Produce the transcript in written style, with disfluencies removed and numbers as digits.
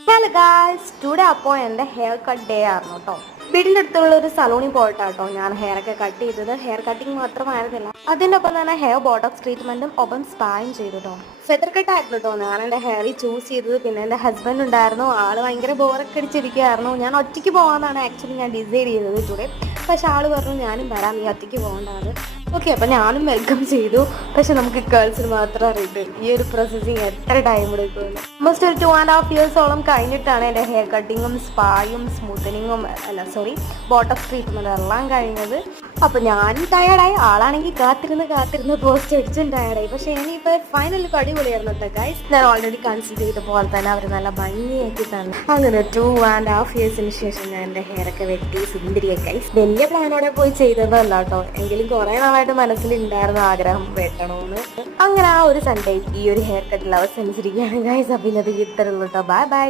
Hello guys, today അപ്പോൾ എൻ്റെ hair cut day ആയിരുന്നു കേട്ടോ. വീടിൻ്റെ അടുത്തുള്ള ഒരു സലൂണിൽ പോയിട്ടാട്ടോ ഞാൻ ഹെയർ ഒക്കെ കട്ട് ചെയ്തത്. ഹെയർ കട്ടിങ് മാത്രമായിരുന്നില്ല, അതിൻ്റെ ഒപ്പം തന്നെ ഹെയർ ബോട്ടോക്സ് ട്രീറ്റ്മെൻറ്റും ഒപ്പം സ്പായും ചെയ്തു കേട്ടോ. ഫെദർ കട്ട് ആയിരുന്നു കേട്ടോ ഞാൻ എൻ്റെ ഹെയറിൽ ചൂസ് ചെയ്തത്. പിന്നെ എൻ്റെ ഹസ്ബൻഡ് ഉണ്ടായിരുന്നു, ആൾ ഭയങ്കര ബോറൊക്കെ അടിച്ചിരിക്കുകയായിരുന്നു. ഞാൻ ഒറ്റയ്ക്ക് പോകാമെന്നാണ് ആക്ച്വലി ഞാൻ ഡിസൈഡ് ചെയ്തത് ടുഡേ. പക്ഷെ ആൾ പറഞ്ഞു ഞാനും വരാം, നീ ഒറ്റയ്ക്ക് പോകേണ്ടത്. ഓക്കെ, അപ്പോൾ ഞാനും വെൽക്കം ചെയ്തു. പക്ഷെ നമുക്ക് ഗേൾസിന് മാത്രം അറിയട്ടെ ഈ ഒരു പ്രോസസ്സിങ് എത്ര ടൈം എടുക്കുമെന്ന്. ഓൾമോസ്റ്റ് ഒരു 2.5 ഇയേഴ്സോളം കഴിഞ്ഞിട്ടാണ് എൻ്റെ ഹെയർ കട്ടിങ്ങും സ്പായും സ്മൂത്തനിങ്ങും ബോട്ടോക്സ് ട്രീറ്റ്മെൻറ്റും എല്ലാം കഴിഞ്ഞത്. അപ്പോൾ ഞാനും ടയർഡായി, ആളാണെങ്കിൽ കാത്തിരുന്ന് പോസ്റ്റ് അടിച്ചും ടയർഡായി. പക്ഷേ ഇനിയിപ്പോൾ ഫൈനൽ അടിപൊളിയായിരുന്നു കേട്ടോ ഗൈസ്. ഞാൻ ഓൾറെഡി കൺസിഡർ ചെയ്ത പോലെ തന്നെ അവർ നല്ല ഭംഗിയാക്കി തന്നു. അങ്ങനെ 2.5 ഇയേഴ്സിന് ശേഷം ഞാൻ എൻ്റെ ഹെയറൊക്കെ വെട്ടി സുന്ദരിയായി ഗൈസ്. വലിയ പ്ലാനോടെ പോയി ചെയ്തതല്ല കേട്ടോ, എങ്കിലും കുറേ നാളായിട്ട് മനസ്സിലുണ്ടായിരുന്ന ആഗ്രഹം വെട്ടണമെന്ന്. അങ്ങനെ ആ ഒരു സൺഡേ ഈ ഒരു ഹെയർ കട്ടിൽ അവസാനിച്ചിരിക്കുകയാണ് ഗൈസ്. അപ്പോൾ ഇന്നത് ഇത്രയുള്ളൂ കേട്ടോ. Bye bye.